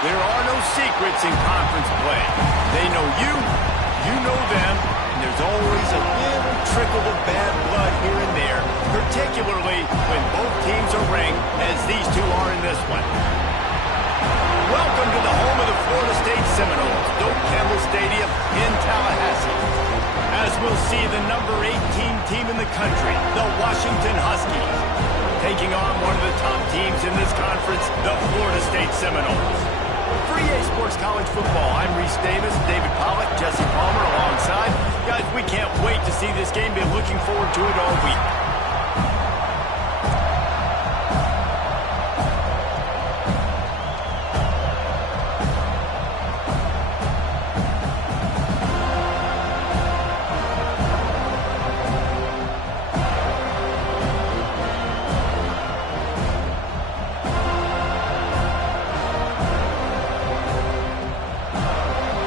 There are no secrets in conference play. They know you, you know them, and there's always a little trickle of bad blood here and there, particularly when both teams are ranked, as these two are in this one. Welcome to the home of the Florida State Seminoles, Doak Campbell Stadium in Tallahassee. As we'll see the number 18 team in the country, the Washington Huskies, taking on one of the top teams in this conference, the Florida State Seminoles. For EA Sports College Football, I'm Reese Davis, David Pollack, Jesse Palmer alongside. Guys, we can't wait to see this game. Been looking forward to it all week.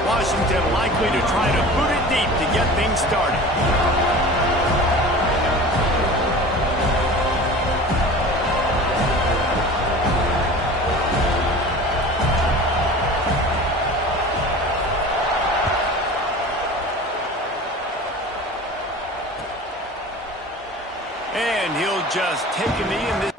Washington likely to try to boot it deep to get things started. And he'll just take a knee in this.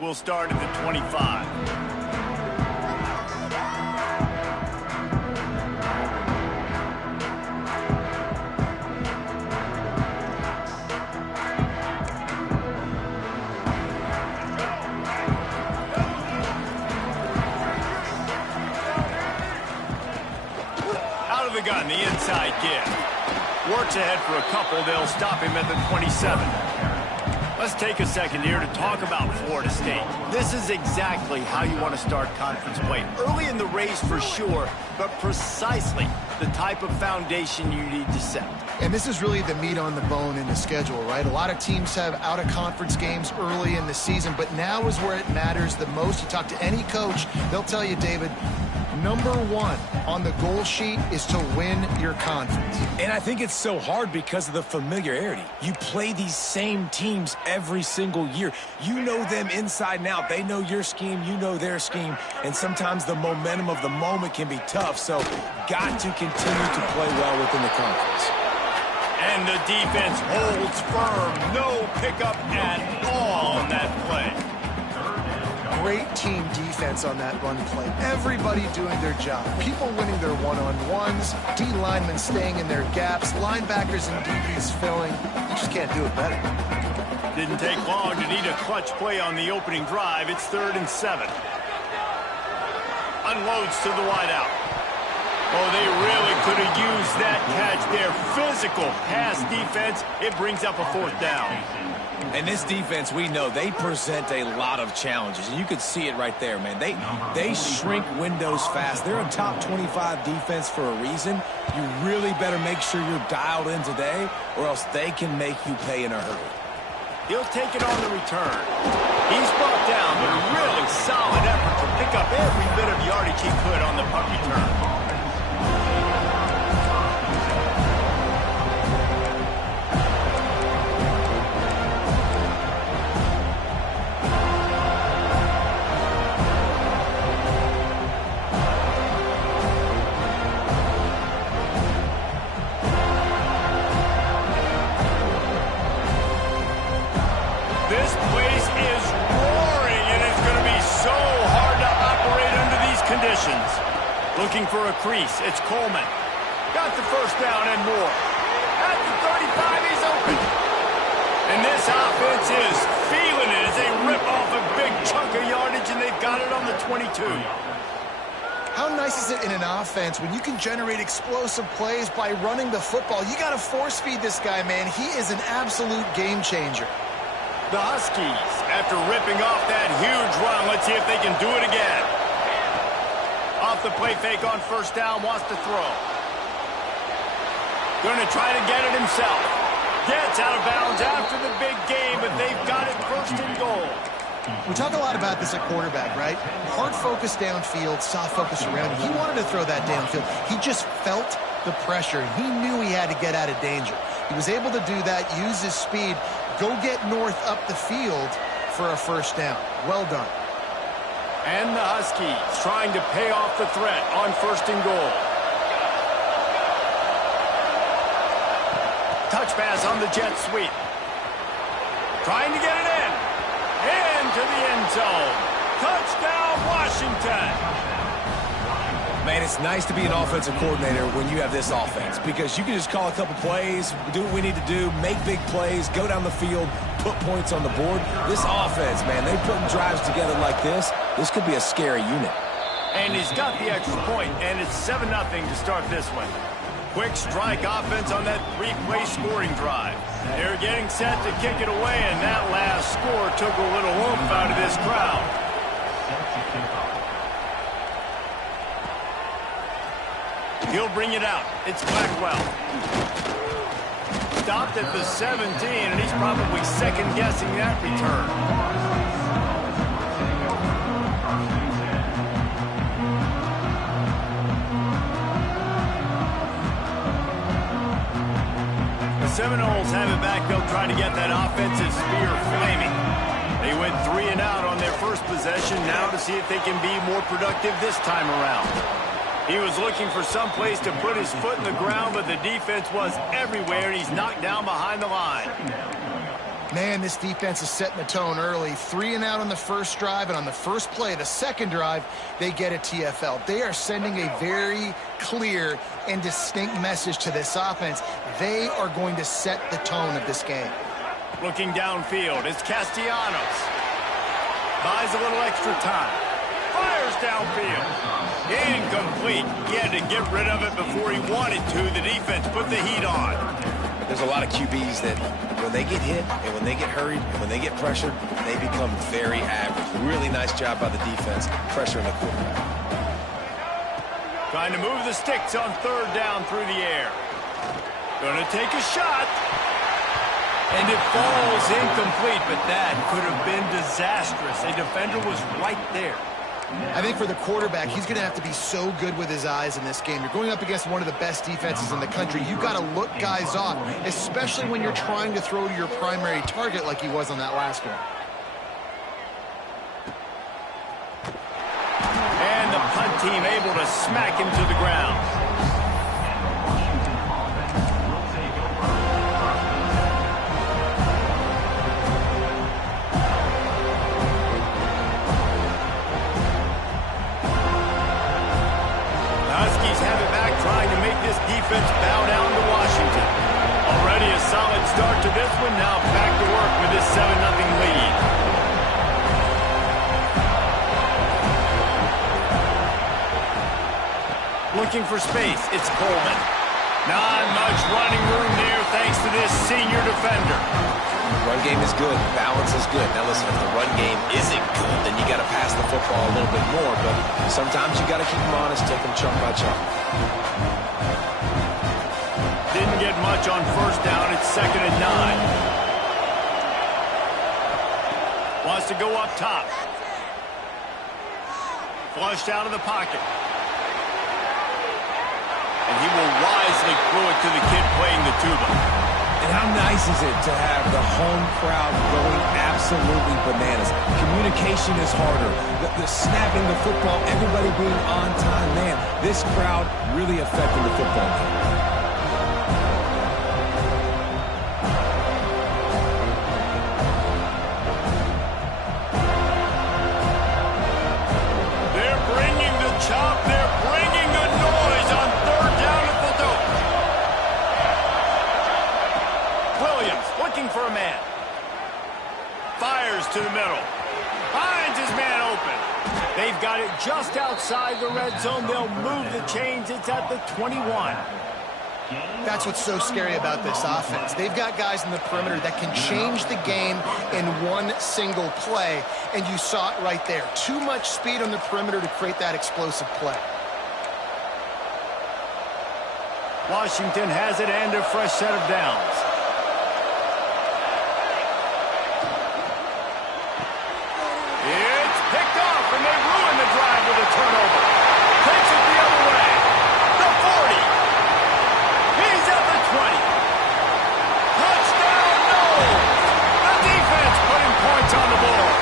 We'll start at the 25. Out of the gun, the inside give. Works ahead for a couple. They'll stop him at the 27. Let's take a second here to talk about Florida State. This is exactly how you want to start conference play. Early in the race for sure, but precisely the type of foundation you need to set. And this is really the meat on the bone in the schedule, right? A lot of teams have out-of-conference games early in the season, but now is where it matters the most. You talk to any coach, they'll tell you, David, number one on the goal sheet is to win your conference. And I think it's so hard because of the familiarity. You play these same teams every single year. You know them inside and out. They know your scheme, you know their scheme, and sometimes the momentum of the moment can be tough, so got to continue to play well within the conference. And the defense holds firm. No pickup at all on that play. Great team defense on that run play. Everybody doing their job. People winning their one-on-ones, D linemen staying in their gaps, linebackers and DBs filling. You just can't do it better. Didn't take long to need a clutch play on the opening drive. It's 3rd and 7. Unloads to the wideout. Oh, they really could have used that catch there. Physical pass defense. It brings up a fourth down. And this defense, we know, they present a lot of challenges. And you could see it right there, man. They shrink windows fast. They're a top 25 defense for a reason. You really better make sure you're dialed in today, or else they can make you pay in a hurry. He'll take it on the return. He's brought down, but a really solid effort to pick up every bit of yardage he could on the punt return. This place is roaring, and it's going to be so hard to operate under these conditions. Looking for a crease. It's Coleman. Got the first down and more. At the 35, he's open. And this offense is feeling it as they rip off a big chunk of yardage, and they've got it on the 22. How nice is it in an offense when you can generate explosive plays by running the football? You got to force feed this guy, man. He is an absolute game changer. The Huskies, after ripping off that huge run, let's see if they can do it again. Off the play fake on first down, wants to throw. Going to try to get it himself. Gets out of bounds after the big game, but they've got it first and goal. We talk a lot about this at quarterback, right? Hard focus downfield, soft focus around him. He wanted to throw that downfield. He just felt the pressure. He knew he had to get out of danger. He was able to do that, use his speed, go get north up the field for a first down. Well done. And the Huskies trying to pay off the threat on first and goal. Touch pass on the jet sweep. Trying to get it in. Into the end zone. Touchdown, Washington. Man, it's nice to be an offensive coordinator when you have this offense, because you can just call a couple plays, do what we need to do, make big plays, go down the field, put points on the board. This offense, man, they put drives together like this. This could be a scary unit. And he's got the extra point, and it's 7-0 to start this one. Quick strike offense on that three-play scoring drive. They're getting set to kick it away, and that last score took a little oomph out of this crowd. He'll bring it out. It's Blackwell. Stopped at the 17, and he's probably second-guessing that return. The Seminoles have it back. They'll try to get that offensive spear flaming. They went 3 and out on their first possession. Now to see if they can be more productive this time around. He was looking for some place to put his foot in the ground, but the defense was everywhere, and he's knocked down behind the line. Man, this defense is setting the tone early. 3 and out on the first drive, and on the first play, the second drive, they get a TFL. They are sending a very clear and distinct message to this offense. They are going to set the tone of this game. Looking downfield, it's Castellanos. Buys a little extra time. Fires downfield. Incomplete. He had to get rid of it before he wanted to. The defense put the heat on. There's a lot of QBs that when they get hit and when they get hurried and when they get pressured, they become very average. Really nice job by the defense pressuring the quarterback. Trying to move the sticks on third down through the air. Going to take a shot. And it falls incomplete, but that could have been disastrous. A defender was right there. I think for the quarterback, he's going to have to be so good with his eyes in this game. You're going up against one of the best defenses in the country. You've got to look guys off, especially when you're trying to throw to your primary target like he was on that last one. And the punt team able to smack him to the ground. Trying to make this defense bow down to Washington. Already a solid start to this one. Now back to work with this 7-0 lead. Looking for space. It's Coleman. Not much running room there thanks to this senior defender. The run game is good. Balance is good. Now listen, if the run game isn't good, then you got to pass the football a little bit more. But sometimes you got to keep them honest, take them chunk by chunk. Didn't get much on first down. It's 2nd and 9. Wants to go up top. Flushed out of the pocket. And he will wisely throw it to the kid playing the tuba. And how nice is it to have the home crowd going absolutely bananas? Communication is harder. The snapping the football, everybody being on time. Man, this crowd really affecting the football game. For a man. Fires to the middle. Finds his man open. They've got it just outside the red zone. They'll move the chains. It's at the 21. That's what's so scary about this offense. They've got guys in the perimeter that can change the game in one single play, and you saw it right there. Too much speed on the perimeter to create that explosive play. Washington has it and a fresh set of downs. And they ruin the drive with a turnover. Takes it the other way. The 40. He's at the 20. Touchdown, no! The defense putting points on the board.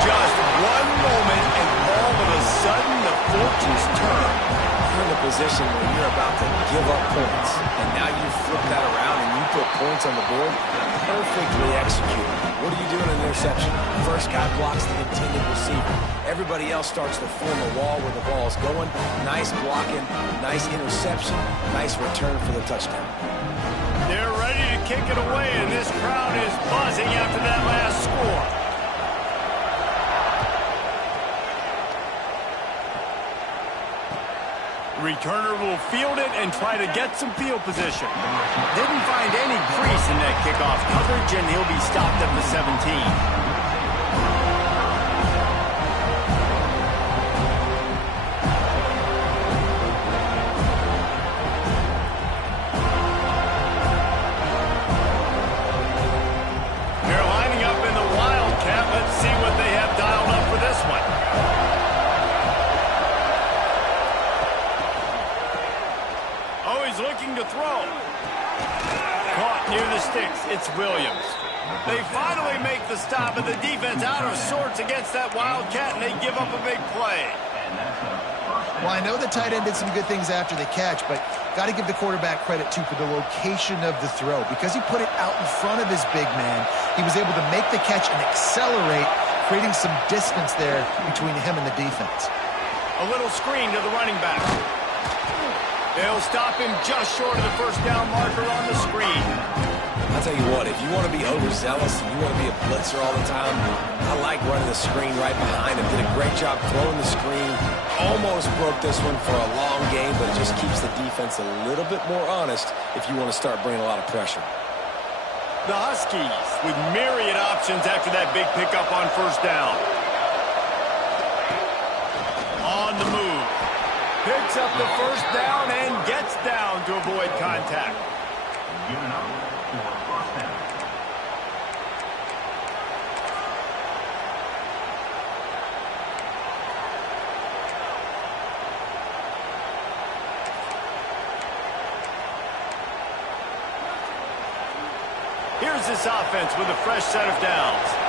Just one moment, and all of a sudden, the fortunes turn. You're in a position where you're about to give up points, and now you flip that around and you put points on the board. Perfectly executed. What do you do in an interception? First guy blocks the intended receiver. Everybody else starts to form a wall where the ball's going. Nice blocking, nice interception, nice return for the touchdown. They're ready to kick it away, and this crowd is buzzing after that last score. Returner will field it and try to get some field position. Didn't find any crease in that kickoff coverage, and he'll be stopped at the 17. They're lining up in the Wildcat. Let's see what they have dialed up for this one. Looking to throw. Caught near the sticks. It's Williams. They finally make the stop, and the defense out of sorts against that Wildcat, and they give up a big play. Well, I know the tight end did some good things after the catch, but got to give the quarterback credit, too, for the location of the throw. Because he put it out in front of his big man, he was able to make the catch and accelerate, creating some distance there between him and the defense. A little screen to the running back. They'll stop him just short of the first down marker on the screen. I'll tell you what, if you want to be overzealous and you want to be a blitzer all the time, I like running the screen right behind him. Did a great job throwing the screen. Almost broke this one for a long game, but it just keeps the defense a little bit more honest if you want to start bringing a lot of pressure. The Huskies with myriad options after that big pickup on first down. On the move. Picks up the first down and gets down to avoid contact. Here's this offense with a fresh set of downs.